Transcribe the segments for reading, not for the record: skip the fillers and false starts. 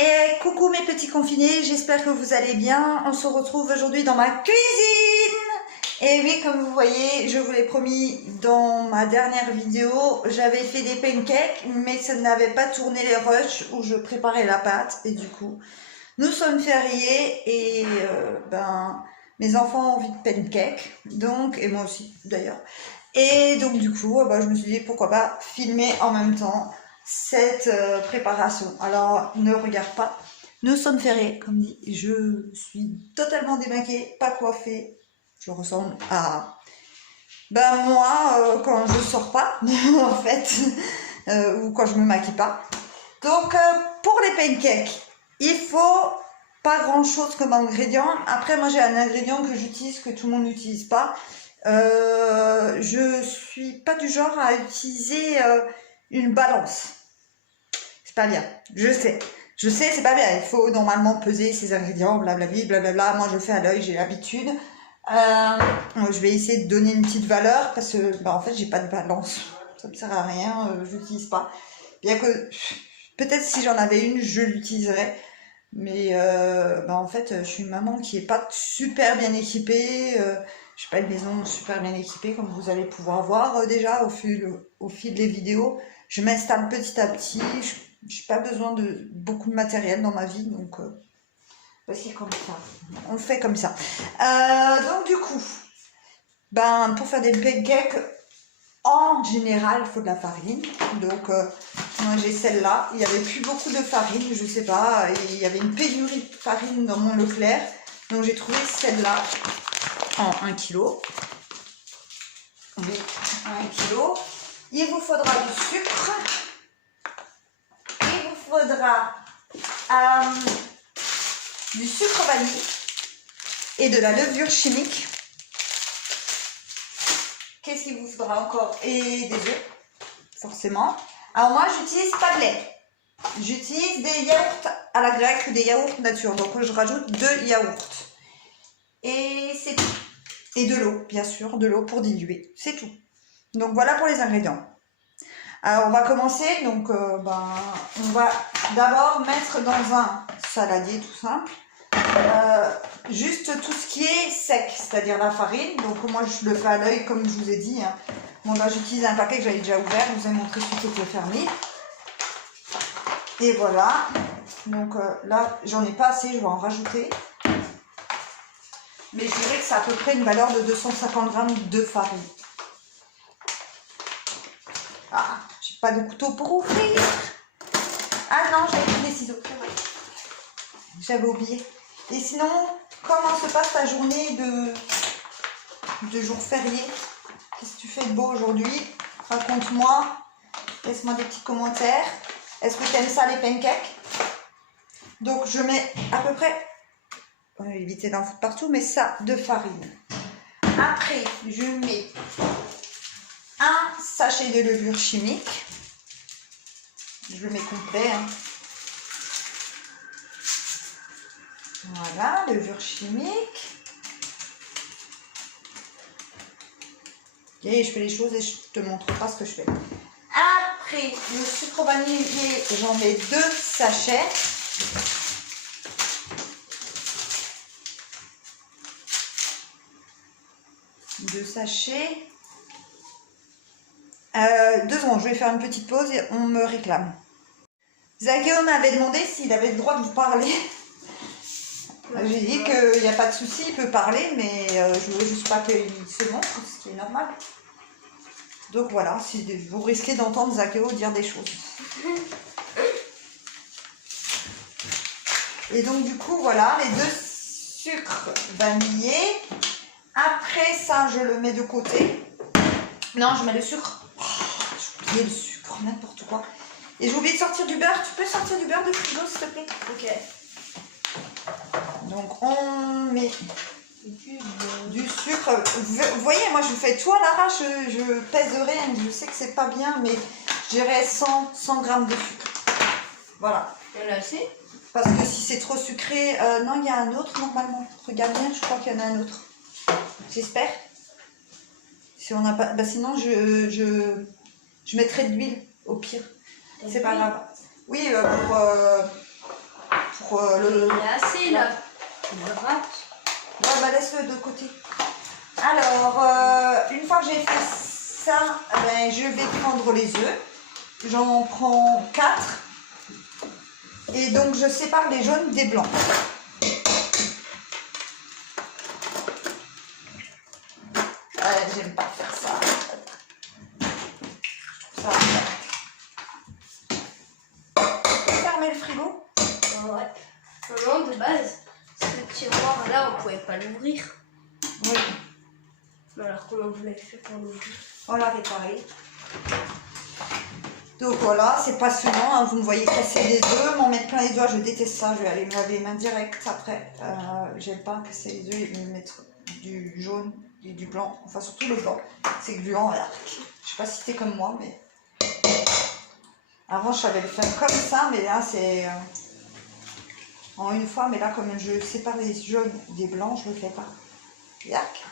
Et coucou mes petits confinés, j'espère que vous allez bien. On se retrouve aujourd'hui dans ma cuisine. Et oui, comme vous voyez, je vous l'ai promis dans ma dernière vidéo, j'avais fait des pancakes, mais ça n'avait pas tourné les rushs où je préparais la pâte. Et du coup, nous sommes fériés et mes enfants ont envie de pancakes, donc, et moi aussi d'ailleurs. Et donc du coup, je me suis dit pourquoi pas filmer en même temps cette préparation. Alors ne regarde pas, nous sommes fériés, comme dit, je suis totalement démaquillée, pas coiffée, je ressemble à moi quand je sors pas en fait, ou quand je me maquille pas. Donc pour les pancakes, il faut pas grand chose comme ingrédient. Après moi j'ai un ingrédient que j'utilise que tout le monde n'utilise pas. Je suis pas du genre à utiliser une balance. C'est pas bien, je sais, c'est pas bien. Il faut normalement peser ses ingrédients, blablabla, blablabla. Moi je fais à l'œil, j'ai l'habitude. Je vais essayer de donner une petite valeur parce que en fait j'ai pas de balance, ça me sert à rien, je l'utilise pas. Bien que peut-être si j'en avais une je l'utiliserais, mais en fait je suis une maman qui est pas super bien équipée. Je suis pas une maison super bien équipée comme vous allez pouvoir voir déjà au fil des vidéos. Je m'installe petit à petit, je n'ai pas besoin de beaucoup de matériel dans ma vie, donc c'est comme ça, on fait comme ça. Donc du coup, pour faire des pancakes, en général, il faut de la farine. Donc moi j'ai celle-là, il n'y avait plus beaucoup de farine, je sais pas, il y avait une pénurie de farine dans mon Leclerc, donc j'ai trouvé celle-là en 1 kg. Oui, 1 kg. Il vous faudra du sucre. Il vous faudra du sucre vanille et de la levure chimique. Qu'est-ce qu'il vous faudra encore? Et des œufs, forcément. Alors moi, j'utilise pas de lait. J'utilise des yaourts à la grecque, des yaourts nature. Donc je rajoute 2 yaourts. Et c'est tout. Et de l'eau, bien sûr, de l'eau pour diluer. C'est tout. Donc voilà pour les ingrédients. Alors on va commencer. Donc on va d'abord mettre dans un saladier tout simple juste tout ce qui est sec, c'est-à-dire la farine. Donc moi je le fais à l'œil comme je vous ai dit. Bon là j'utilise un paquet que j'avais déjà ouvert. Je vous ai montré celui qui était fermé. Et voilà. Donc là j'en ai pas assez, je vais en rajouter. Mais je dirais que c'est à peu près une valeur de 250 grammes de farine. Ah, j'ai pas de couteau pour ouvrir. Ah non, j'avais pris des ciseaux. J'avais oublié. Et sinon, comment se passe ta journée de jour férié? Qu'est-ce que tu fais de beau aujourd'hui? Raconte-moi. Laisse-moi des petits commentaires. Est-ce que tu aimes ça les pancakes? Donc je mets à peu près, on va éviter d'en foutre partout, mais ça de farine. Après, je mets un sachet de levure chimique. Je le mets complet. Voilà, levure chimique. Et je fais les choses et je te montre pas ce que je fais. Après, le sucre vanillé, j'en mets 2 sachets. Deux sachets. 2 secondes, je vais faire une petite pause et on me réclame. Zagéo m'avait demandé s'il avait le droit de vous parler. J'ai dit qu'il n'y a pas de souci, il peut parler, mais je ne veux juste pas qu'il se montre, ce qui est normal. Donc voilà, si vous risquez d'entendre Zagéo dire des choses. Et donc du coup, voilà, les 2 sucres vanillés. Après ça, je le mets de côté. Non, je mets le sucre. Oh, j'ai oublié le sucre, n'importe quoi. Et j'ai oublié de sortir du beurre. Tu peux sortir du beurre de frigo, s'il te plaît? Ok. Donc on met du sucre. Vous voyez, moi je fais tout à l'arrache, je pèse rien. Je sais que c'est pas bien, mais je dirais 100 grammes de sucre. Voilà. Il y en a assez? Parce que si c'est trop sucré, non, il y a un autre normalement. Regarde bien, je crois qu'il y en a un autre. J'espère. Si on n'a pas, sinon je mettrai de l'huile au pire. C'est pas grave. Oui, pour Il y a assez là. Il rate. Ouais, bah laisse-le de côté. Alors, une fois que j'ai fait ça, ben, je vais prendre les œufs. J'en prends 4. Et donc, je sépare les jaunes des blancs. J'aime pas faire ça. Fermer le frigo. Ouais. Non, de base, ce tiroir-là, on pouvait pas l'ouvrir. Oui. Alors, comment vous l'avez fait pour l'ouvrir? On l'a réparé. Donc voilà, c'est passionnant, hein. Vous me voyez casser les œufs, m'en mettre plein les doigts, je déteste ça, je vais aller me laver les mains direct après. J'aime pas casser les œufs et me mettre du jaune et du blanc, enfin surtout le blanc, c'est gluant. Je sais pas si t'es comme moi, mais avant je savais le faire comme ça, mais là c'est en une fois, mais là comme je sépare les jaunes des blancs, je le fais pas. Yac.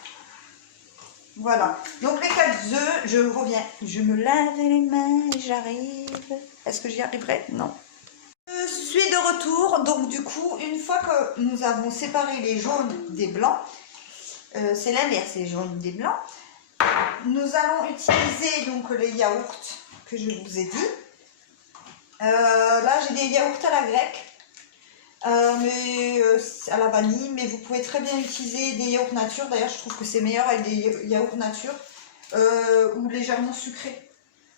Voilà, donc les 4 œufs, je reviens, je me lave les mains et j'arrive. Est-ce que j'y arriverai? Non. Je suis de retour, donc du coup, une fois que nous avons séparé les jaunes des blancs, c'est l'inverse, les jaunes des blancs, nous allons utiliser donc les yaourts que je vous ai dit. Là, j'ai des yaourts à la grecque. À la vanille, mais vous pouvez très bien utiliser des yaourts nature. D'ailleurs, je trouve que c'est meilleur avec des yaourts nature ou légèrement sucrés.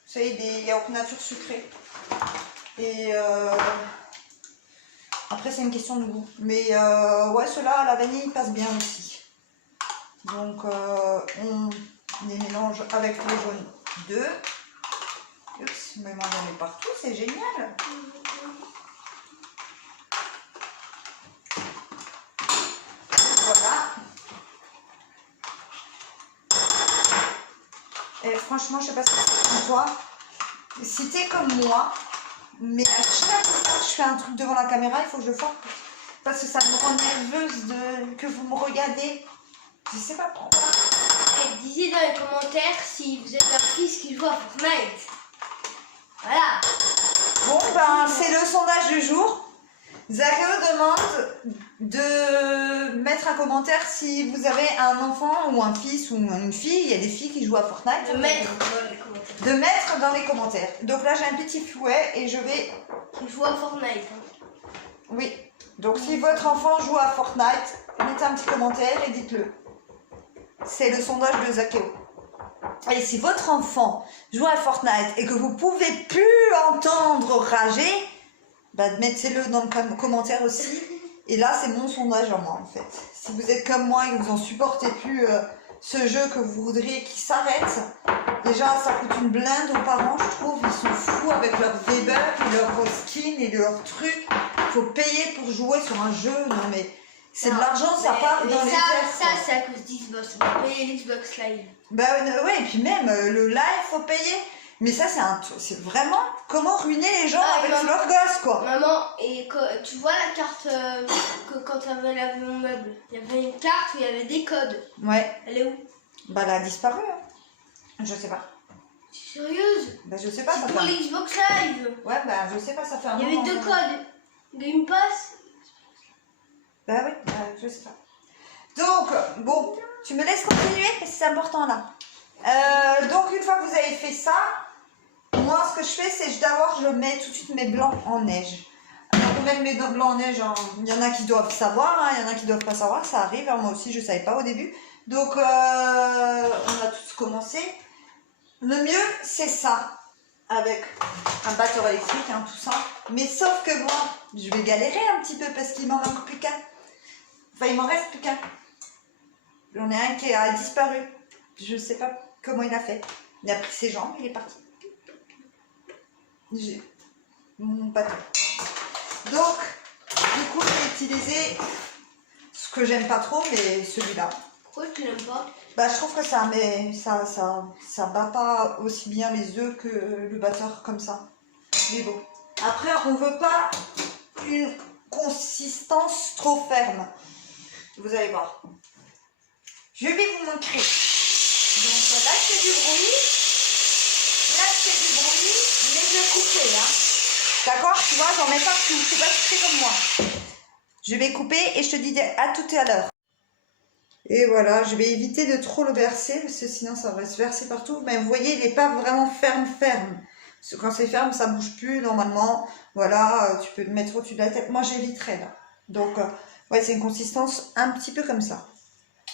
Vous savez, des yaourts nature sucrés. Et après, c'est une question de goût. Mais ouais, ceux-là à la vanille passent bien aussi. Donc, on les mélange avec le jaune d'œuf. Oups, mais m'en donner partout, c'est génial. Voilà. Et franchement, je sais pas si c'est comme toi. Si t'es comme moi, mais à chaque fois que je fais un truc devant la caméra, il faut que je fasse. Parce que ça me rend nerveuse que vous me regardez. Je sais pas pourquoi. Et disez dans les commentaires si vous êtes un fils qui joue à Fortnite. Voilà. Bon, ben, c'est le sondage du jour. Zachéo demande de mettre un commentaire si vous avez un enfant ou un fils ou une fille. Il y a des filles qui jouent à Fortnite. De mettre dans les commentaires. De mettre dans les commentaires. Donc là, j'ai un petit fouet et je vais... Qui joue à Fortnite. Hein. Oui. Donc si votre enfant joue à Fortnite, mettez un petit commentaire et dites-le. C'est le sondage de Zachéo. Et si votre enfant joue à Fortnite et que vous pouvez plus entendre rager, bah, mettez-le dans le commentaire aussi. Et là, c'est mon sondage en moi, en fait. Si vous êtes comme moi et que vous en supportez plus ce jeu que vous voudriez qu'il s'arrête, déjà, ça coûte une blinde aux parents, je trouve. Ils sont fous avec leur Weber et leur skin et leurs trucs. Il faut payer pour jouer sur un jeu. Non, mais c'est de l'argent, ça part dans les airs. Ça, c'est à cause d'Xbox. On va payer l'Xbox Live. Bah ouais, et puis même le live, faut payer. Mais ça, c'est vraiment comment ruiner les gens avec leurs gosses, quoi. Maman, et tu vois la carte que quand tu avais lavé mon meuble, il y avait une carte où il y avait des codes. Ouais. Elle est où? Bah, elle a disparu. Hein. Je sais pas. Tu es sérieuse? Bah, je sais pas. C'est pour l'Xbox Live. Ouais, bah, je sais pas, ça fait un moment. Il y avait 2 codes. Game Pass. Bah oui, je sais pas. Donc, bon, tu me laisses continuer parce que c'est important là. Donc, une fois que vous avez fait ça, moi, ce que je fais, c'est d'abord, je mets tout de suite mes blancs en neige. Alors, pour mettre mes blancs en neige, hein, il y en a qui doivent savoir, hein, il y en a qui doivent pas savoir, ça arrive. Hein, moi aussi, je savais pas au début. Donc, on a tous commencé. Le mieux, c'est ça, avec un batteur électrique, hein, tout ça. Mais sauf que moi, je vais galérer un petit peu parce qu'il m'en manque plus qu'un. Enfin, il m'en reste plus qu'un. J'en ai un qui a disparu. Je sais pas comment il a fait. Il a pris ses jambes, il est parti. J'ai mon bateau. Donc, du coup, je vais utiliser ce que j'aime pas trop, mais celui-là. Pourquoi tu l'aimes pas? Bah, je trouve que ça bat pas aussi bien les œufs que le batteur comme ça. Mais bon. Après, on veut pas une consistance trop ferme. Vous allez voir. Je vais vous montrer. Donc là, je fais du bruit. Là, je fais du bruit, mais je vais couper, hein. D'accord? Tu vois, j'en mets partout. C'est pas sucré comme moi. Je vais couper et je te dis à tout à l'heure. Et voilà, je vais éviter de trop le verser parce que sinon ça va se verser partout. Mais vous voyez, il n'est pas vraiment ferme. Parce que quand c'est ferme, ça ne bouge plus normalement. Voilà, tu peux le mettre au-dessus de la tête. Moi, j'éviterai là. Donc, ouais, c'est une consistance un petit peu comme ça.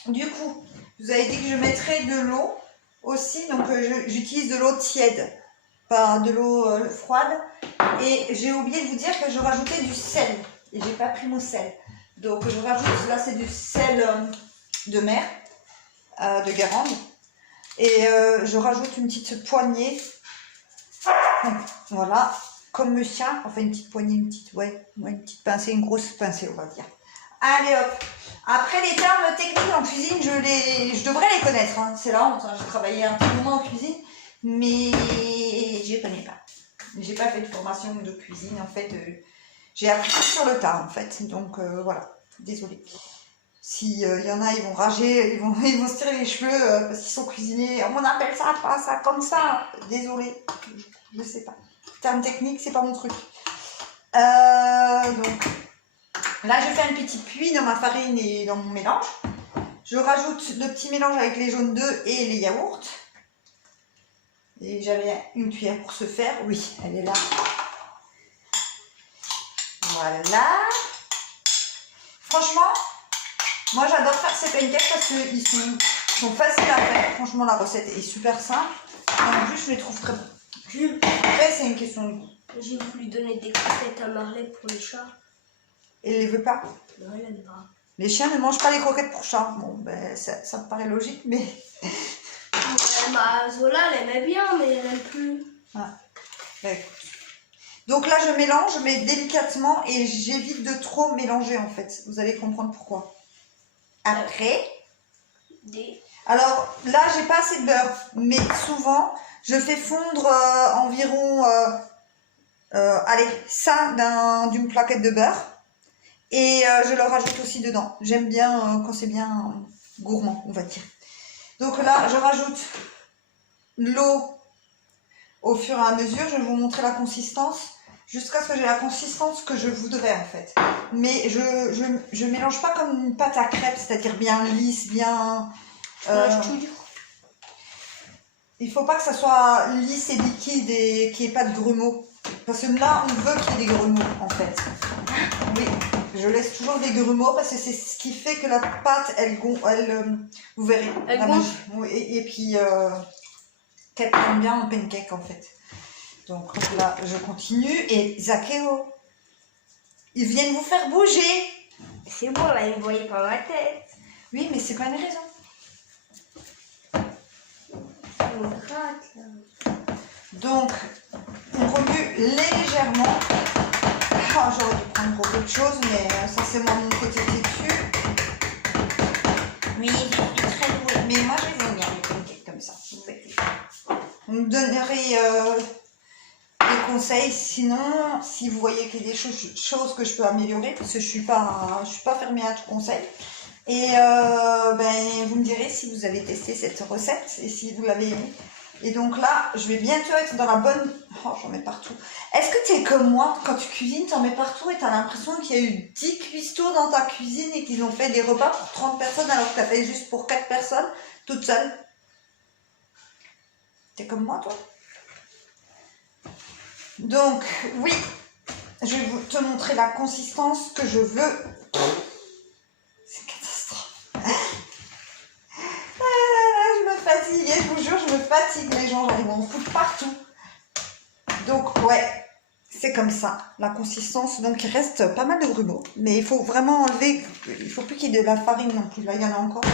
Du coup, vous avez dit que je mettrais de l'eau aussi. Donc, j'utilise de l'eau tiède, pas de l'eau froide. Et j'ai oublié de vous dire que je rajoutais du sel. Et j'ai pas pris mon sel. Donc, je rajoute, là, c'est du sel de mer, de Guérande. Et je rajoute une petite poignée. Voilà, comme le chien, enfin une petite poignée, une petite pincée, une grosse pincée, on va dire. Allez hop. Après les termes techniques en cuisine, je devrais les connaître. Hein. C'est la honte. Hein. J'ai travaillé un petit moment en cuisine, mais je ne connais pas. J'ai pas fait de formation de cuisine en fait. J'ai appris sur le tas en fait. Donc voilà. Désolée. Si y en a, ils vont rager, ils vont se tirer les cheveux parce qu'ils sont cuisiniers. On appelle ça pas ça comme ça. Désolée. Je sais pas. Terme technique, c'est pas mon truc. Donc là, je fais un petit puits dans ma farine et dans mon mélange. Je rajoute le petit mélange avec les jaunes d'œufs et les yaourts. Et j'avais une cuillère pour ce faire. Oui, elle est là. Voilà. Franchement, moi j'adore faire ces pancakes parce qu'ils sont faciles à faire. Franchement, la recette est super simple. En plus, je les trouve très bons. Après, c'est une question de goût. J'ai voulu donner des croquettes à Marley pour les chats. Et elle les veut pas? Non, elle n'aime pas. Les chiens ne mangent pas les croquettes pour chat. Bon, ben, ça me paraît logique, mais... Zola, elle aimait bien, mais elle n'aime plus. Ah. Ben, donc là, je mélange, mais délicatement, et j'évite de trop mélanger, en fait. Vous allez comprendre pourquoi. Après... Alors, là, j'ai pas assez de beurre, mais souvent, je fais fondre environ... allez, ça d'une plaquette de beurre. Et je le rajoute aussi dedans. J'aime bien quand c'est bien gourmand, on va dire. Donc là, je rajoute l'eau au fur et à mesure. Je vais vous montrer la consistance jusqu'à ce que j'ai la consistance que je voudrais en fait. Mais je mélange pas comme une pâte à crêpes, c'est-à-dire bien lisse, bien... il faut pas que ça soit lisse et liquide et qu'il n'y ait pas de grumeaux. Parce que là, on veut qu'il y ait des grumeaux en fait. Oui. Je laisse toujours des grumeaux parce que c'est ce qui fait que la pâte, vous verrez. Elle gonfle. Et puis, qu'elle prenne bien en pancake en fait. Donc là, je continue. Et Zakeo, ils viennent vous faire bouger. C'est bon, là, ils me voyaient pas ma tête. Oui, mais c'est pas une raison. On gratte, là. Donc, on remue légèrement. Ah, j'aurais dû prendre beaucoup de choses, mais ça c'est mon côté têtu. Oui, je suis très douée. Mais moi je vais venir les pancakes comme ça. Vous me donnerez des conseils, sinon, si vous voyez qu'il y a des choses que je peux améliorer, parce que je suis pas fermée à tout conseil. Et vous me direz si vous avez testé cette recette et si vous l'avez aimée. Et donc là, je vais bientôt être dans la bonne... Oh, j'en mets partout. Est-ce que tu es comme moi, quand tu cuisines, tu en mets partout et tu as l'impression qu'il y a eu 10 cuistots dans ta cuisine et qu'ils ont fait des repas pour 30 personnes alors que tu as fait juste pour 4 personnes, toute seule? Tu es comme moi, toi? Donc, oui, je vais te montrer la consistance que je veux. C'est une catastrophe. Je me fatigue, je vous jure, je me fatigue les gens, j'arrive à en foutre partout. Donc ouais, c'est comme ça, la consistance. Donc il reste pas mal de grumeaux, mais il faut vraiment enlever, il faut plus qu'il y ait de la farine non plus. Là il y en a encore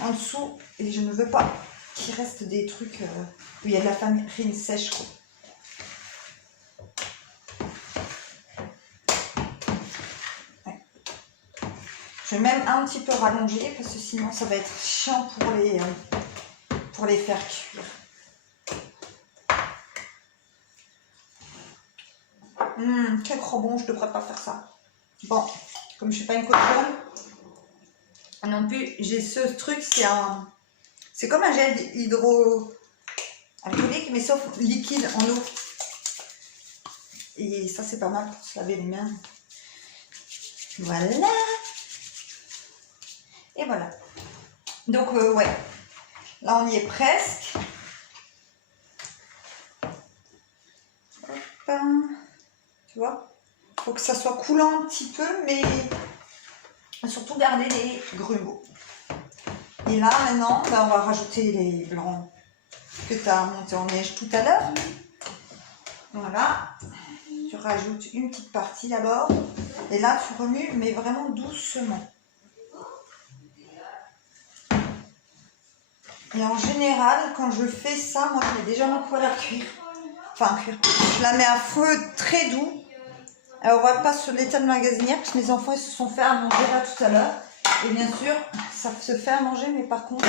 en dessous et je ne veux pas qu'il reste des trucs où il y a de la farine sèche quoi. Ouais. Je vais même un petit peu rallonger parce que sinon ça va être chiant pour les faire cuire. Quel bon, je ne devrais pas faire ça. Bon, comme je ne suis pas une cochonne, non plus, j'ai ce truc, c'est comme un gel hydroalcoolique, mais sauf liquide en eau. Et ça, c'est pas mal pour se laver les mains. Voilà. Et voilà. Donc, ouais. Là, on y est presque. Hop. Tu vois? Faut que ça soit coulant un petit peu, mais surtout garder les grumeaux. Et là, maintenant, ben, on va rajouter les blancs que tu as monté en neige tout à l'heure. Voilà. Tu rajoutes une petite partie d'abord. Et là, tu remues, mais vraiment doucement. Et en général, quand je fais ça, moi, je mets déjà ma poêle à cuire. Enfin, à cuire. Je la mets à feu très doux. Alors, on va pas sur l'état de magasinière, parce que mes enfants, ils se sont fait à manger là tout à l'heure. Et bien sûr, ça se fait à manger, mais par contre,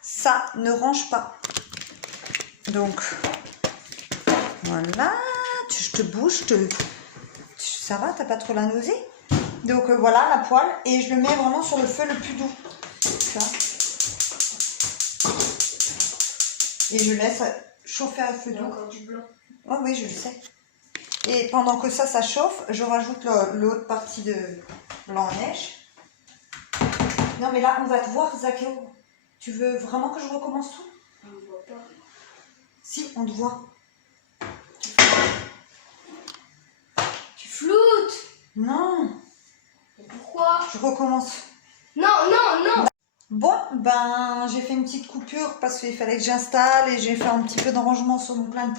ça ne range pas. Donc, voilà. Je te bouge, ça va, t'as pas trop la nausée? Donc voilà la poêle, et je le mets vraiment sur le feu le plus doux. Ça. Et je laisse chauffer à feu doux. Encore du blanc. Oh oui, je le sais. Et pendant que ça chauffe, je rajoute l'autre partie de blanc en neige. Non mais là, on va te voir, Zakeo. Tu veux vraiment que je recommence tout? On ne voit pas. Si, on te voit. Tu floutes. Non, Mais pourquoi? je recommence. Non, non, non. Bon, ben j'ai fait une petite coupure parce qu'il fallait que j'installe et j'ai fait un petit peu de rangement sur mon plan de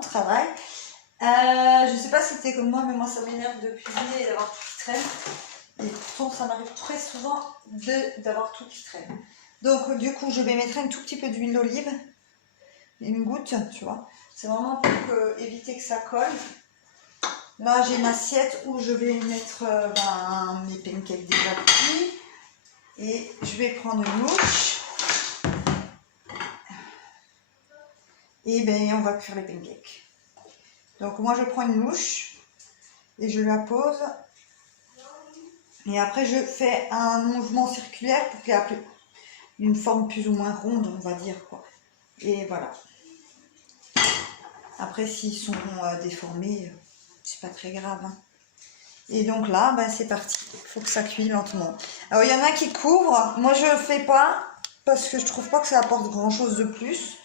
travail. Je sais pas si c'était comme moi, mais moi ça m'énerve de cuisiner et d'avoir tout qui traîne. Et pourtant ça m'arrive très souvent d'avoir tout qui traîne. Donc du coup je vais mettre un tout petit peu d'huile d'olive, une goutte, tu vois. C'est vraiment pour éviter que ça colle. Là, j'ai une assiette où je vais mettre mes pancakes déjà cuits. Et je vais prendre une louche. Et ben, on va cuire les pancakes. Donc, moi, je prends une louche et je la pose. Et après, je fais un mouvement circulaire pour qu'il y ait une forme plus ou moins ronde, on va dire, quoi. Et voilà. Après, s'ils sont déformés, c'est pas très grave. Hein. Et donc là, ben, c'est parti. Il faut que ça cuise lentement. Alors, il y en a qui couvrent. Moi, je ne fais pas parce que je trouve pas que ça apporte grand-chose de plus.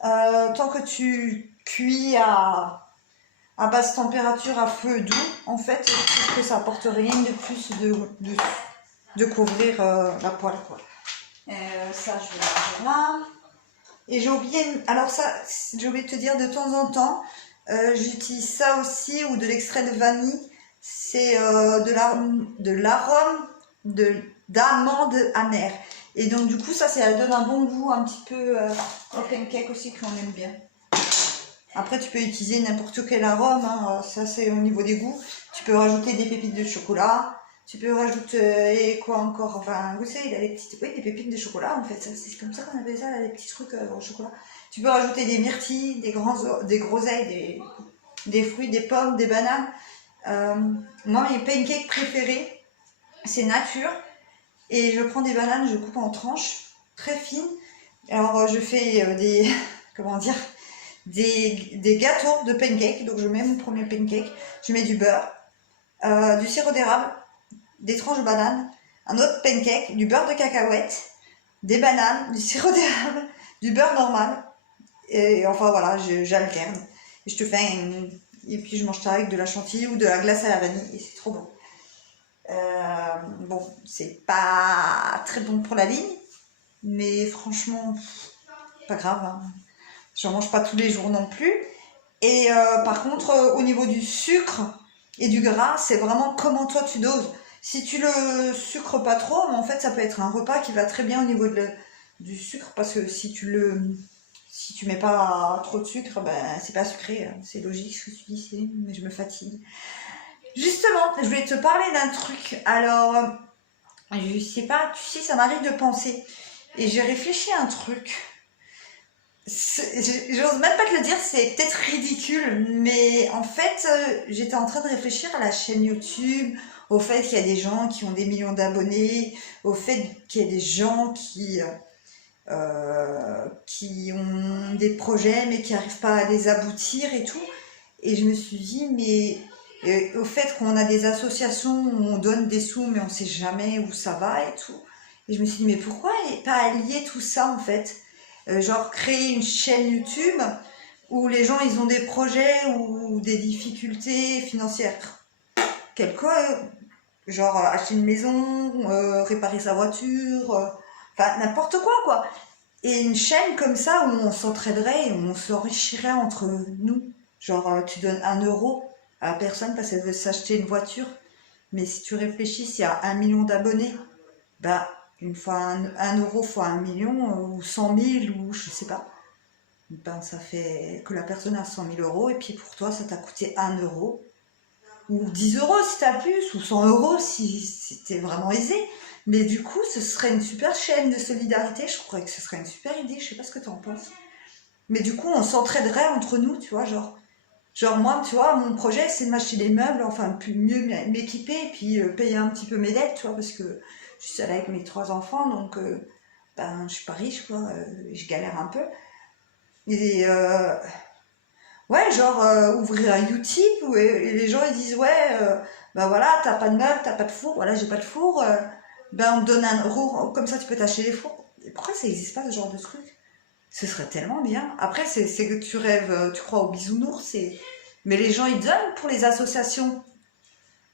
Tant que tu cuis à basse température, à feu doux, en fait, je trouve que ça apporte rien de plus de couvrir la poêle, quoi. Ça, je vais le mettre là. Et j'ai oublié, alors ça, j'ai oublié de te dire, de temps en temps, j'utilise ça aussi, ou de l'extrait de vanille. C'est de l'arôme d'amande amère. Et donc du coup, ça donne un bon goût un petit peu au pancake aussi qu'on aime bien. Après, tu peux utiliser n'importe quel arôme, hein, ça c'est au niveau des goûts. Tu peux rajouter des pépites de chocolat. Tu peux rajouter quoi encore? Enfin, vous savez, il a des petites, oui, des pépites de chocolat en fait. C'est comme ça qu'on appelle ça, là, des petits trucs au chocolat. Tu peux rajouter des myrtilles, des groseilles, des fruits, des pommes, des bananes. Moi, mes pancakes préférés, c'est nature. Et je prends des bananes, je coupe en tranches très fines. Alors, je fais comment dire, des gâteaux de pancakes. Donc, je mets mon premier pancake. Je mets du beurre, du sirop d'érable, des tranches de bananes, un autre pancake, du beurre de cacahuète, des bananes, du sirop d'érable, du beurre normal. Et enfin, voilà, j'alterne. Et je te fais et puis je mange ça avec de la chantilly ou de la glace à la vanille et c'est trop bon. Bon, c'est pas très bon pour la ligne, mais franchement, pas grave. Hein. J'en mange pas tous les jours non plus. Et par contre, au niveau du sucre et du gras, c'est vraiment comment toi tu doses. Si tu le sucres pas trop, mais en fait, ça peut être un repas qui va très bien au niveau du sucre parce que si tu mets pas trop de sucre, ben c'est pas sucré, c'est logique ce que tu dis, mais je me fatigue. Justement, je voulais te parler d'un truc. Alors, je sais pas, tu sais, ça m'arrive de penser. Et j'ai réfléchi à un truc. J'ose même pas te le dire, c'est peut-être ridicule, mais en fait, j'étais en train de réfléchir à la chaîne YouTube, au fait qu'il y a des gens qui ont des millions d'abonnés, au fait qu'il y a des gens qui ont des projets mais qui n'arrivent pas à les aboutir et tout. Et je me suis dit, mais Et au fait qu'on a des associations où on donne des sous, mais on sait jamais où ça va et tout. Et je me suis dit, mais pourquoi pas allier tout ça, en fait? Genre, créer une chaîne YouTube où les gens, ils ont des projets ou des difficultés financières. Genre acheter une maison, réparer sa voiture, enfin n'importe quoi. Et une chaîne comme ça où on s'entraiderait et on s'enrichirait entre nous. Genre tu donnes 1 € à la personne parce qu'elle veut s'acheter une voiture. Mais si tu réfléchis, s'il y a 1 million d'abonnés, bah une fois 1 € fois 1 million ou 100 000 ou je sais pas. Ben ça fait que la personne a 100 000 € et puis pour toi ça t'a coûté 1 € ou 10 € si t'as plus, ou 100 € si t'es vraiment aisé. Mais du coup, ce serait une super chaîne de solidarité. Je crois que ce serait une super idée. Je sais pas ce que t'en penses. Mais du coup, on s'entraiderait entre nous, tu vois, genre moi, tu vois, mon projet, c'est de m'acheter des meubles, enfin, mieux m'équiper et puis payer un petit peu mes dettes, tu vois, parce que je suis seule avec mes 3 enfants, donc ben, je suis pas riche, quoi. Je galère un peu. Et ouais, genre ouvrir un Utip où et les gens ils disent ouais, bah voilà, t'as pas de meuble, t'as pas de four, voilà, j'ai pas de four, ben on te donne 1 € comme ça tu peux t'acheter des fours. Et pourquoi ça existe pas ce genre de truc? Ce serait tellement bien. Après, c'est que tu rêves, tu crois au bisounours, mais les gens ils donnent pour les associations.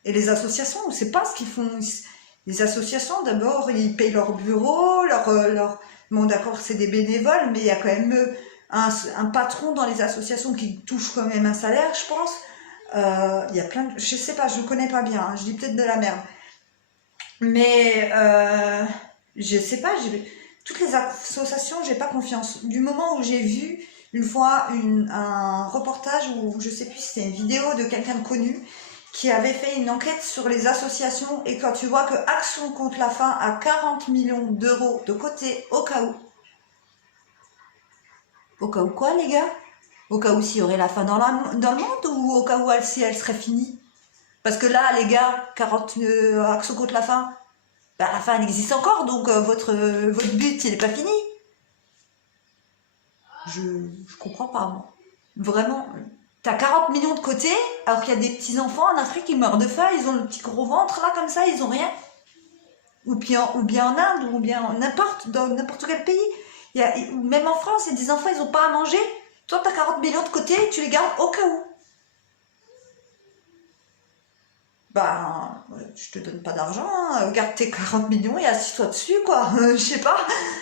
Et les associations, on sait pas ce qu'ils font. Les associations, d'abord, ils payent leur bureau, bon, d'accord, c'est des bénévoles, mais il y a quand même un patron dans les associations qui touche quand même un salaire, je pense. Il y a plein de... Je sais pas, je connais pas bien, hein, je dis peut-être de la merde. Mais je sais pas, toutes les associations, j'ai pas confiance. Du moment où j'ai vu une fois un reportage où je sais plus si c'était une vidéo de quelqu'un de connu qui avait fait une enquête sur les associations et quand tu vois que Action contre la faim a 40 millions d'euros de côté au cas où. Au cas où quoi, les gars? Au cas où s'il y aurait la faim dans le monde ou au cas où si elle serait finie? Parce que là, les gars, 40 Action contre la faim, bah, la faim elle existe encore, donc votre but, il n'est pas fini. Je comprends pas, moi. Vraiment. T'as 40 millions de côté, alors qu'il y a des petits-enfants en Afrique qui meurent de faim, ils ont le petit gros ventre là, comme ça, ils ont rien. Ou bien en Inde, ou bien dans n'importe quel pays. Même en France, il y a des enfants, ils n'ont pas à manger. Toi, t'as 40 millions de côté, tu les gardes au cas où. Ben, je te donne pas d'argent, hein. Garde tes 40 millions et assis-toi dessus, quoi. Je sais pas.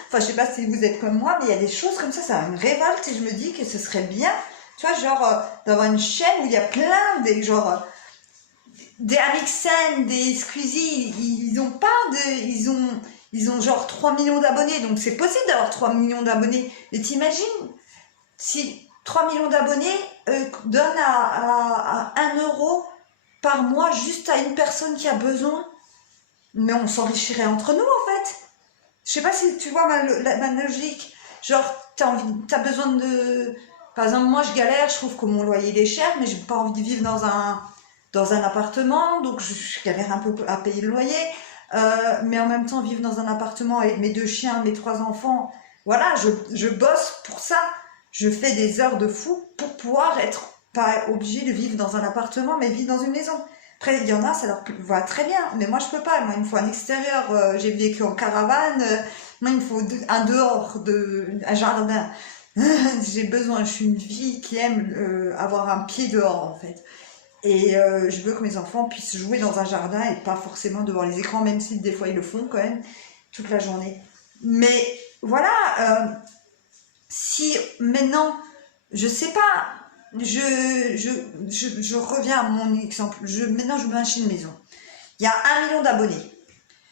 Enfin, je sais pas si vous êtes comme moi, mais il y a des choses comme ça me révolte et je me dis que ce serait bien, tu vois, genre, d'avoir une chaîne où il y a plein des, genre, des Amixen, des Squeezie, ils ont pas de, ils ont genre 3 millions d'abonnés, donc c'est possible d'avoir 3 millions d'abonnés. Et t'imagines, si 3 millions d'abonnés donnent à 1 € par mois juste à une personne qui a besoin, mais on s'enrichirait entre nous en fait. Je sais pas si tu vois ma logique. Genre, t'as besoin de... Par exemple, moi je galère, je trouve que mon loyer il est cher, mais j'ai pas envie de vivre dans un appartement, donc je galère un peu à payer le loyer. Mais en même temps, vivre dans un appartement avec mes 2 chiens, mes 3 enfants, voilà, je bosse pour ça. Je fais des heures de fou pour pouvoir être pas obligée de vivre dans un appartement, mais vivre dans une maison. Après, il y en a, ça leur va très bien, mais moi, je peux pas. Moi, il me faut un extérieur. J'ai vécu en caravane. Moi, il me faut un dehors, un jardin. J'ai besoin, je suis une fille qui aime avoir un pied dehors, en fait. Et je veux que mes enfants puissent jouer dans un jardin et pas forcément devant les écrans, même si des fois ils le font quand même, toute la journée. Mais voilà, si maintenant, je sais pas, je reviens à mon exemple, maintenant je me achète une maison. Il y a 1 million d'abonnés.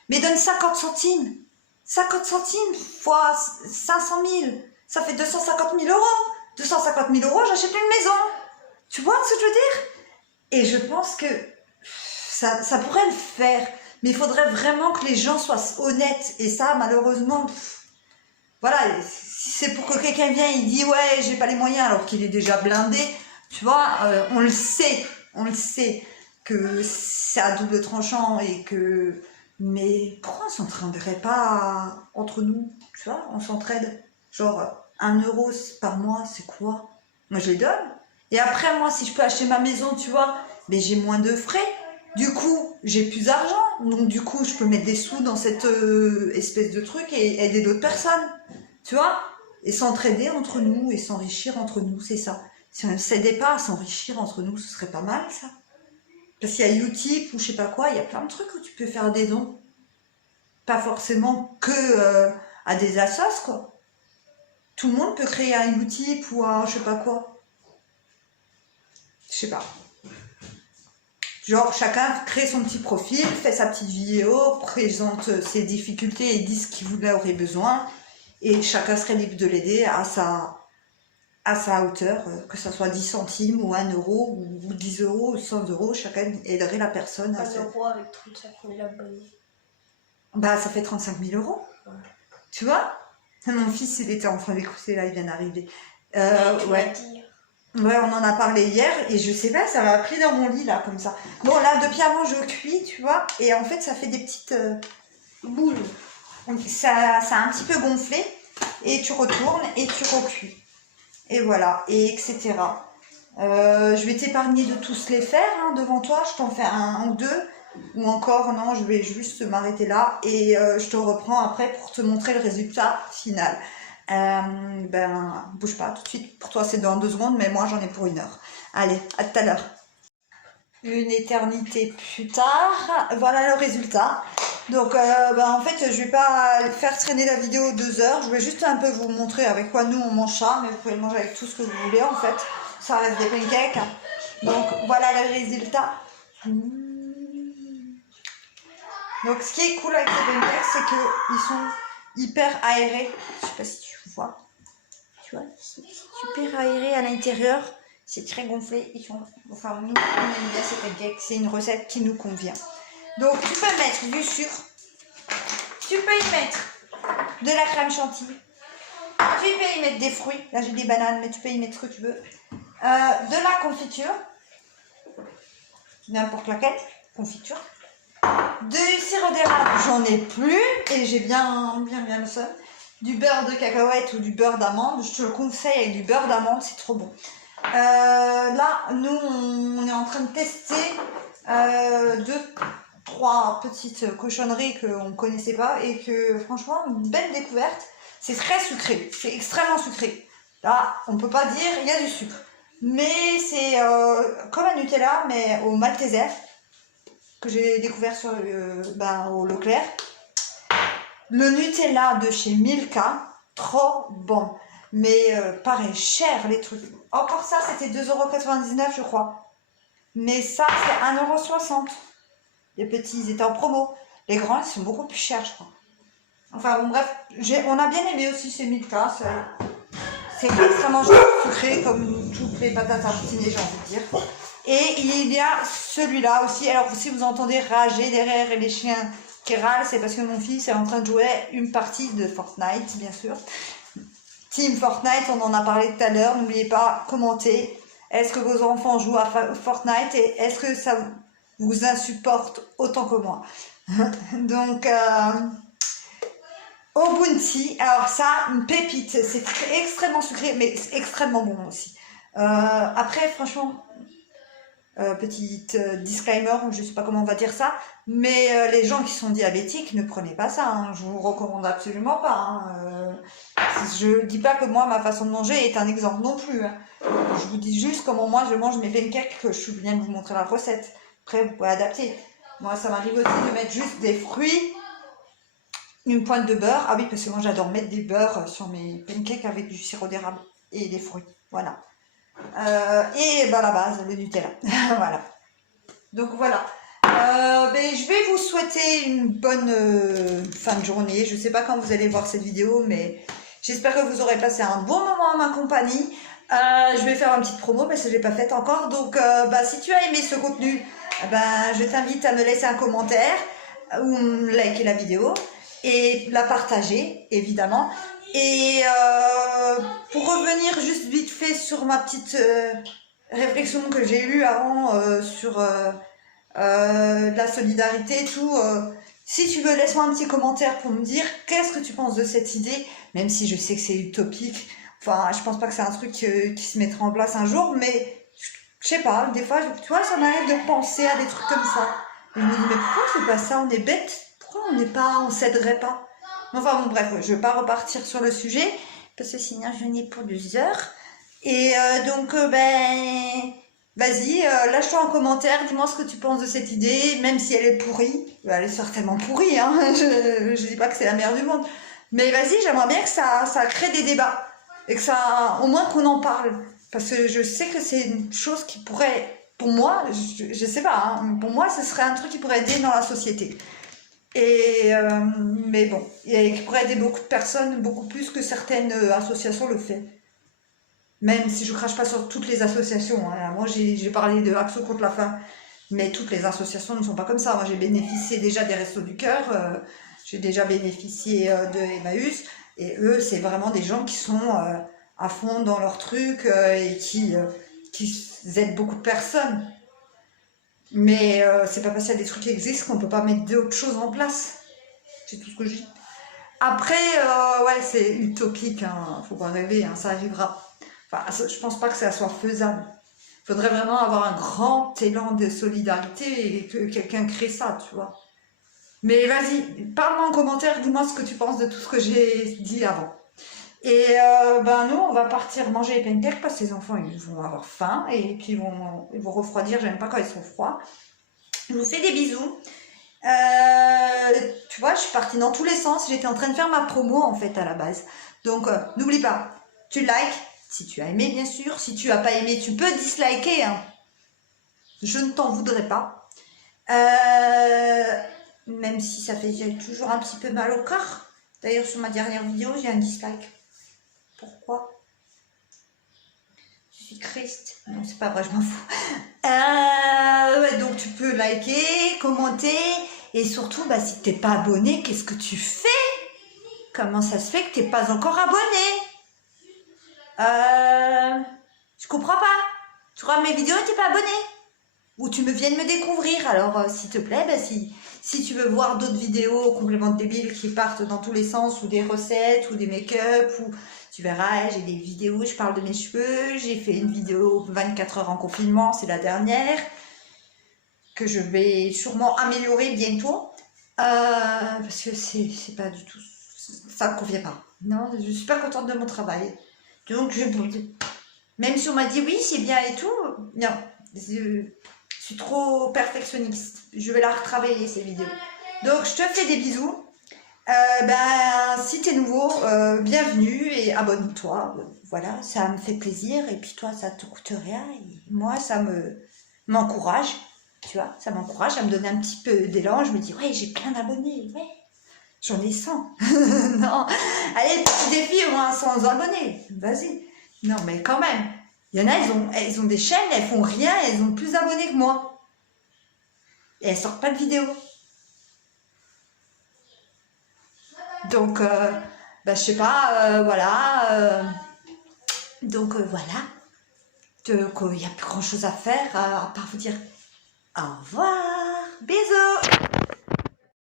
Mais donne 50 centimes. 50 centimes fois 500 000, ça fait 250 000 euros. 250 000 euros, j'achète une maison. Tu vois ce que je veux dire? Et je pense que ça pourrait le faire. Mais il faudrait vraiment que les gens soient honnêtes. Et ça, malheureusement, voilà, si c'est pour que quelqu'un vienne et dit ouais, j'ai pas les moyens alors qu'il est déjà blindé, tu vois, on le sait que c'est à double tranchant et que. Mais pourquoi on s'entraiderait pas entre nous? Tu vois, on s'entraide. Genre, 1 € par mois, c'est quoi? Moi, je les donne. Et après, moi, si je peux acheter ma maison, tu vois, mais j'ai moins de frais. Du coup, j'ai plus d'argent. Donc du coup, je peux mettre des sous dans cette espèce de truc et aider d'autres personnes. Tu vois? Et s'entraider entre nous et s'enrichir entre nous, c'est ça. Si on ne s'aidait pas à s'enrichir entre nous, ce serait pas mal, ça. Parce qu'il y a Utip ou je sais pas quoi, il y a plein de trucs où tu peux faire des dons. Pas forcément que à des assos, quoi. Tout le monde peut créer un Utip ou un je sais pas quoi. Je sais pas. Genre, chacun crée son petit profil, fait sa petite vidéo, présente ses difficultés et dit ce qu'il aurait besoin. Et chacun serait libre de l'aider à sa hauteur, que ce soit 10 centimes ou 1 euro ou 10 euros ou 100 euros. Chacun aiderait la personne. 1 euro avec 35 000 abonnés. Bah, ça fait 35 000 euros. Ouais. Tu vois? Mon fils, il était en train d'écouter, là, il vient d'arriver. Ouais. Ouais, on en a parlé hier et je sais pas, ça m'a pris dans mon lit là, comme ça. Bon, là, depuis avant, je cuis, tu vois, et en fait, ça fait des petites boules. Donc, ça a un petit peu gonflé et tu retournes et tu recuis. Et voilà, et etc. Je vais t'épargner de tous les faire hein, devant toi, je t'en fais un ou deux. Ou encore, non, je vais juste m'arrêter là et je te reprends après pour te montrer le résultat final. Bouge pas tout de suite. Pour toi, c'est dans 2 secondes, mais moi, j'en ai pour 1 heure. Allez, à tout à l'heure. Une éternité plus tard, voilà le résultat. Donc, en fait, je vais pas faire traîner la vidéo 2 heures. Je vais juste un peu vous montrer avec quoi nous on mange ça, mais vous pouvez le manger avec tout ce que vous voulez en fait. Ça reste des pancakes. Donc, voilà le résultat. Donc, ce qui est cool avec ces pancakes, c'est qu'ils sont hyper aérés. Je sais pas si tu vois. Tu vois, c'est super aéré à l'intérieur. C'est très gonflé. Enfin, nous, on aime bien ces pancakes. C'est une recette qui nous convient. Donc, tu peux mettre du sucre. Tu peux y mettre de la crème chantilly. Tu peux y mettre des fruits. Là, j'ai des bananes, mais tu peux y mettre ce que tu veux. De la confiture. N'importe laquelle. Confiture. Du sirop d'érable, j'en ai plus. Et j'ai bien le seum. Du beurre de cacahuète ou du beurre d'amande. Je te le conseille avec du beurre d'amande, c'est trop bon. Là, nous, on est en train de tester 2-3 petites cochonneries qu'on ne connaissait pas et que franchement, une belle découverte. C'est très sucré, c'est extrêmement sucré. Là, on ne peut pas dire il y a du sucre. Mais c'est comme un Nutella, mais au Malteser, que j'ai découvert sur, au Leclerc. Le Nutella de chez Milka, trop bon. Mais pareil, cher les trucs. Encore ça, c'était 2,99 € je crois. Mais ça, c'est 1,60 €. Les petits, ils étaient en promo. Les grands, ils sont beaucoup plus chers, je crois. Enfin, bon, bref, on a bien aimé aussi ces Milka. C'est extrêmement sucré, comme toutes les patates à tartiner, j'ai envie de dire. Et il y a celui-là aussi. Alors, si vous entendez rager derrière les chiens qui râlent, c'est parce que mon fils est en train de jouer une partie de Fortnite, bien sûr. Team Fortnite, on en a parlé tout à l'heure. N'oubliez pas, commentez. Est-ce que vos enfants jouent à Fortnite et est-ce que ça vous insupporte autant que moi? Donc, au Bounty, alors ça, une pépite. C'est extrêmement sucré, mais extrêmement bon aussi. Après, franchement, petite disclaimer, je ne sais pas comment on va dire ça, mais les gens qui sont diabétiques, ne prenez pas ça. Hein, je vous recommande absolument pas. Hein, je dis pas que moi, ma façon de manger est un exemple non plus. Hein. Je vous dis juste comment moi, je mange mes pancakes, que je viens de vous montrer la recette. Après, vous pouvez adapter. Moi, ça m'arrive aussi de mettre juste des fruits, une pointe de beurre. Ah oui, parce que moi, j'adore mettre des beurres sur mes pancakes avec du sirop d'érable et des fruits. Voilà. Et la base, le Nutella. Voilà. Donc voilà. Je vais vous souhaiter une bonne fin de journée. Je ne sais pas quand vous allez voir cette vidéo, mais j'espère que vous aurez passé un bon moment en ma compagnie. Je vais faire une petite promo parce que je ne l'ai pas faite encore. Donc, si tu as aimé ce contenu, je t'invite à me laisser un commentaire ou liker la vidéo et la partager, évidemment. Et pour revenir juste vite fait sur ma petite réflexion que j'ai eue avant sur la solidarité et tout, si tu veux, laisse-moi un petit commentaire pour me dire qu'est-ce que tu penses de cette idée, même si je sais que c'est utopique. Enfin, je pense pas que c'est un truc qui se mettra en place un jour, mais Je sais pas, des fois, tu vois, ça m'arrive de penser à des trucs comme ça. Et je me dis, mais pourquoi on fait pas ça? On est bête. Pourquoi on s'aiderait pas? Enfin bon, bref, je vais pas repartir sur le sujet, parce que sinon je n'ai pour 2 heures. Et donc, ben, vas-y, lâche-toi en commentaire, dis-moi ce que tu penses de cette idée, même si elle est pourrie. Ben, elle est certainement pourrie, hein. Je dis pas que c'est la meilleure du monde. Mais vas-y, j'aimerais bien que ça crée des débats. Et que ça, au moins qu'on en parle. Parce que je sais que c'est une chose qui pourrait, pour moi, je sais pas, hein, pour moi, ce serait un truc qui pourrait aider dans la société. Et mais bon, et qui pourrait aider beaucoup de personnes, beaucoup plus que certaines associations le font. Même si je crache pas sur toutes les associations, hein. Moi j'ai parlé de Action contre la faim, mais toutes les associations ne sont pas comme ça. Moi j'ai bénéficié déjà des Restos du Cœur, j'ai déjà bénéficié de Emmaüs, et eux c'est vraiment des gens qui sont à fond dans leur truc et qui aident beaucoup de personnes. Mais c'est pas parce qu'il y a des trucs qui existent qu'on peut pas mettre d'autres choses en place. C'est tout ce que je dis. Après, ouais, c'est utopique, hein. Faut pas rêver, hein, ça arrivera. Enfin, je pense pas que ça soit faisable. Il faudrait vraiment avoir un grand élan de solidarité et que quelqu'un crée ça, tu vois. Mais vas-y, parle-moi en commentaire, dis-moi ce que tu penses de tout ce que j'ai dit avant. Et ben nous, on va partir manger les pancakes parce que les enfants, ils vont avoir faim et puis ils vont refroidir. J'aime pas quand ils sont froids. Je vous fais des bisous. Tu vois, je suis partie dans tous les sens. J'étais en train de faire ma promo en fait à la base. Donc n'oublie pas, tu likes si tu as aimé bien sûr. Si tu n'as pas aimé, tu peux disliker, hein. Je ne t'en voudrais pas. Même si ça fait toujours un petit peu mal au cœur. D'ailleurs sur ma dernière vidéo, j'ai un dislike. Pourquoi? Je suis triste. Non, c'est pas vrai, je m'en fous. Ouais, donc tu peux liker, commenter. Et surtout, bah, si t'es pas abonné, qu'est-ce que tu fais? Comment ça se fait que t'es pas encore abonné? Je comprends pas. Tu regardes mes vidéos et t'es pas abonné? Ou tu viennes me découvrir. Alors, s'il te plaît, bah, si tu veux voir d'autres vidéos complètement débiles qui partent dans tous les sens, ou des recettes, ou des make-up, ou tu verras, j'ai des vidéos où je parle de mes cheveux. J'ai fait une vidéo 24 heures en confinement, c'est la dernière, que je vais sûrement améliorer bientôt. Parce que c'est pas du tout, ça ne convient pas. Non, je suis pas contente de mon travail. Donc, même si on m'a dit oui, c'est bien et tout, non, je suis trop perfectionniste. Je vais la retravailler, ces vidéos. Donc, je te fais des bisous. Ben, si t'es nouveau, bienvenue et abonne-toi. Voilà, ça me fait plaisir. Et puis toi, ça te coûte rien. Et moi, ça m'encourage. Tu vois, ça m'encourage à me donner un petit peu d'élan. Je me dis, ouais, j'ai plein d'abonnés. Ouais, j'en ai 100. Non, allez, petit défi, au moins 100 abonnés. Vas-y. Non, mais quand même. Il y en a, elles ont des chaînes, elles font rien, elles ont plus d'abonnés que moi. Et elles sortent pas de vidéos. Donc, bah, je sais pas, voilà. Donc, voilà. Il n'y a plus grand chose à faire à part vous dire au revoir. Bisous.